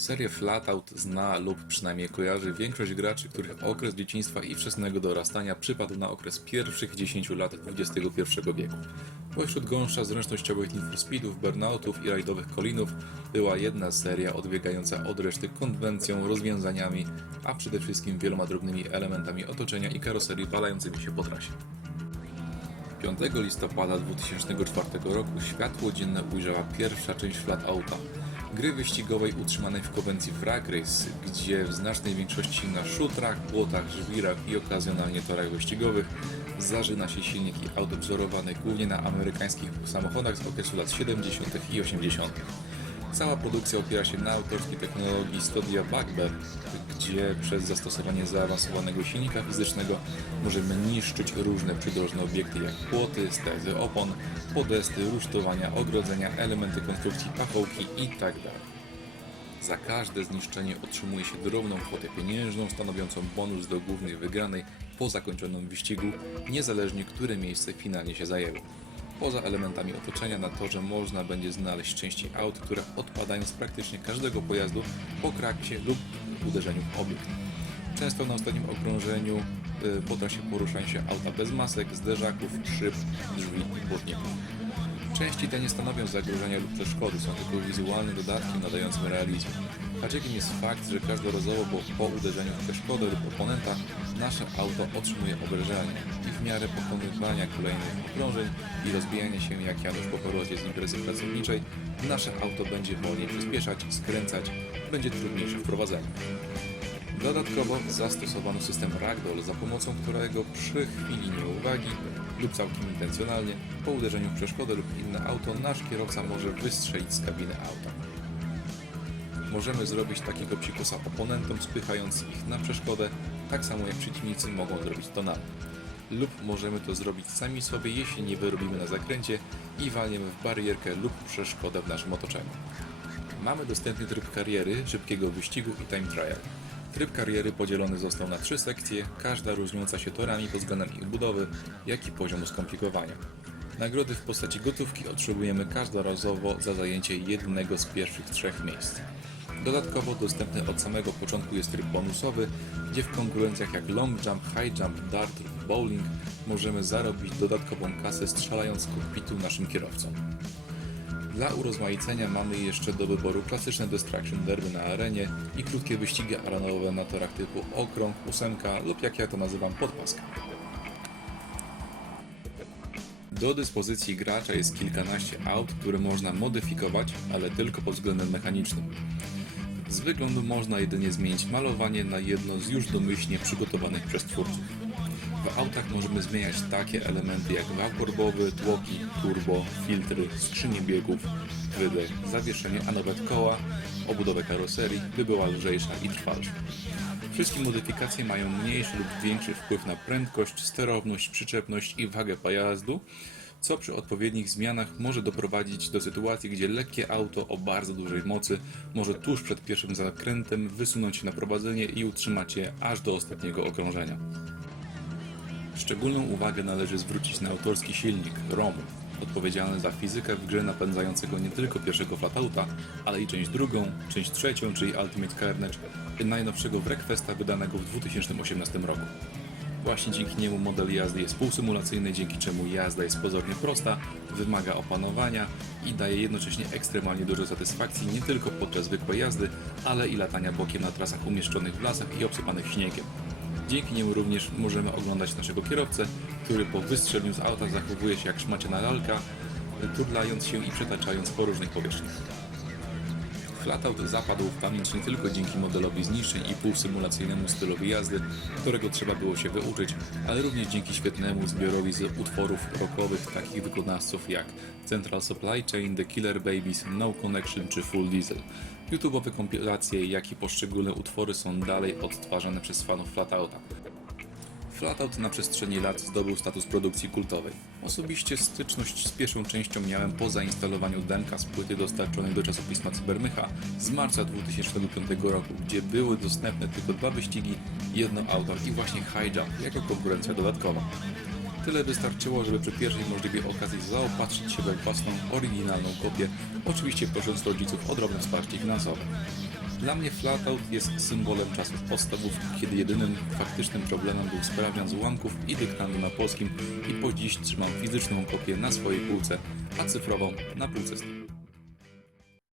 Serię Flatout zna lub przynajmniej kojarzy większość graczy, których okres dzieciństwa i wczesnego dorastania przypadł na okres pierwszych 10 lat XXI wieku. Pośród gąszcza zręcznościowych Need for Speedów, Burnoutów i rajdowych kolinów była jedna seria odbiegająca od reszty konwencją, rozwiązaniami, a przede wszystkim wieloma drobnymi elementami otoczenia i karoserii walającymi się po trasie. 5 listopada 2004 roku światło dzienne ujrzała pierwsza część Flatouta, gry wyścigowej utrzymanej w konwencji Frag Race, gdzie w znacznej większości na szutrach, błotach, żwirach i okazjonalnie torach wyścigowych zażyna się silnik i auto wzorowane głównie na amerykańskich samochodach z okresu lat 70. i 80. Cała produkcja opiera się na autorskiej technologii Studia Bugbear, gdzie przez zastosowanie zaawansowanego silnika fizycznego możemy niszczyć różne przydrożne obiekty jak płoty, stezy opon, podesty, rusztowania, ogrodzenia, elementy konstrukcji, pachołki itd. Za każde zniszczenie otrzymuje się drobną kwotę pieniężną stanowiącą bonus do głównej wygranej po zakończonym wyścigu, niezależnie które miejsce finalnie się zajęło. Poza elementami otoczenia na torze można będzie znaleźć części aut, które odpadają z praktycznie każdego pojazdu po krakcie lub uderzeniu w obiekt. Często na ostatnim okrążeniu y, po trasie poruszają się auta bez masek, zderzaków, szyb, drzwi i błotników. Części te nie stanowią zagrożenia lub przeszkody, są tylko wizualnym dodatkiem nadającym realizm. Haczykiem jest fakt, że każdorazowo po, po uderzeniu w przeszkodę lub oponenta nasze auto otrzymuje obrażenia i w miarę pokonywania kolejnych okrążeń i rozbijania się jak Janusz po powrocie z imprezy pracowniczej, nasze auto będzie wolniej przyspieszać, skręcać, będzie trudniejsze w prowadzeniu. Dodatkowo zastosowano system Ragdoll, za pomocą którego przy chwili nieuwagi lub całkiem intencjonalnie po uderzeniu w przeszkodę lub inne auto nasz kierowca może wystrzelić z kabiny auta. Możemy zrobić takiego psikusa oponentom, spychając ich na przeszkodę, tak samo jak przeciwnicy mogą zrobić to nam. Lub możemy to zrobić sami sobie, jeśli nie wyrobimy na zakręcie i walniemy w barierkę lub przeszkodę w naszym otoczeniu. Mamy dostępny tryb kariery, szybkiego wyścigu i time trial. Tryb kariery podzielony został na trzy sekcje, każda różniąca się torami pod względem ich budowy, jak i poziomu skomplikowania. Nagrody w postaci gotówki otrzymujemy każdorazowo za zajęcie jednego z pierwszych trzech miejsc. Dodatkowo dostępny od samego początku jest tryb bonusowy, gdzie w konkurencjach jak long jump, high jump, dart bowling możemy zarobić dodatkową kasę strzelając z kokpitu naszym kierowcom. Dla urozmaicenia mamy jeszcze do wyboru klasyczne Destruction Derby na arenie i krótkie wyścigi arenowe na torach typu okrąg, ósemka lub jak ja to nazywam podpaska. Do dyspozycji gracza jest kilkanaście aut, które można modyfikować, ale tylko pod względem mechanicznym. Z wyglądu można jedynie zmienić malowanie na jedno z już domyślnie przygotowanych przez twórców. W autach możemy zmieniać takie elementy jak wał korbowy, tłoki, turbo, filtry, skrzynie biegów, wydech, zawieszenie, a nawet koła, obudowę karoserii, by była lżejsza i trwalsza. Wszystkie modyfikacje mają mniejszy lub większy wpływ na prędkość, sterowność, przyczepność i wagę pojazdu, co przy odpowiednich zmianach może doprowadzić do sytuacji, gdzie lekkie auto o bardzo dużej mocy może tuż przed pierwszym zakrętem wysunąć się na prowadzenie i utrzymać je aż do ostatniego okrążenia. Szczególną uwagę należy zwrócić na autorski silnik ROM, odpowiedzialny za fizykę w grze napędzającego nie tylko pierwszego Flatouta, ale i część drugą, część trzecią, czyli Ultimate Carnage, najnowszego Wreckfesta wydanego w 2018 roku. Właśnie dzięki niemu model jazdy jest półsymulacyjny, dzięki czemu jazda jest pozornie prosta, wymaga opanowania i daje jednocześnie ekstremalnie dużo satysfakcji nie tylko podczas zwykłej jazdy, ale i latania bokiem na trasach umieszczonych w lasach i obsypanych śniegiem. Dzięki niemu również możemy oglądać naszego kierowcę, który po wystrzeliu z auta zachowuje się jak szmaciana lalka, turlając się i przetaczając po różnych powierzchniach. Flatout zapadł w pamięć nie tylko dzięki modelowi zniszczeń i półsymulacyjnemu stylowi jazdy, którego trzeba było się wyuczyć, ale również dzięki świetnemu zbiorowi z utworów rockowych takich wykonawców jak Central Supply Chain, The Killer Babies, No Connection czy Full Diesel. YouTube'owe kompilacje, jak i poszczególne utwory są dalej odtwarzane przez fanów Flatouta. Flatout na przestrzeni lat zdobył status produkcji kultowej. Osobiście styczność z pierwszą częścią miałem po zainstalowaniu demka z płyty dostarczonej do czasopisma Cybermycha z marca 2005 roku, gdzie były dostępne tylko dwa wyścigi, jedno auto i właśnie High Jump jako konkurencja dodatkowa. Tyle wystarczyło, żeby przy pierwszej możliwej okazji zaopatrzyć się we własną, oryginalną kopię, oczywiście prosząc rodziców o drobne wsparcie finansowe. Dla mnie Flatout jest symbolem czasów podstawówki, kiedy jedynym faktycznym problemem był sprawdzian z ułamków i dyktando na polskim i po dziś trzymam fizyczną kopię na swojej półce, a cyfrową na półce Steam.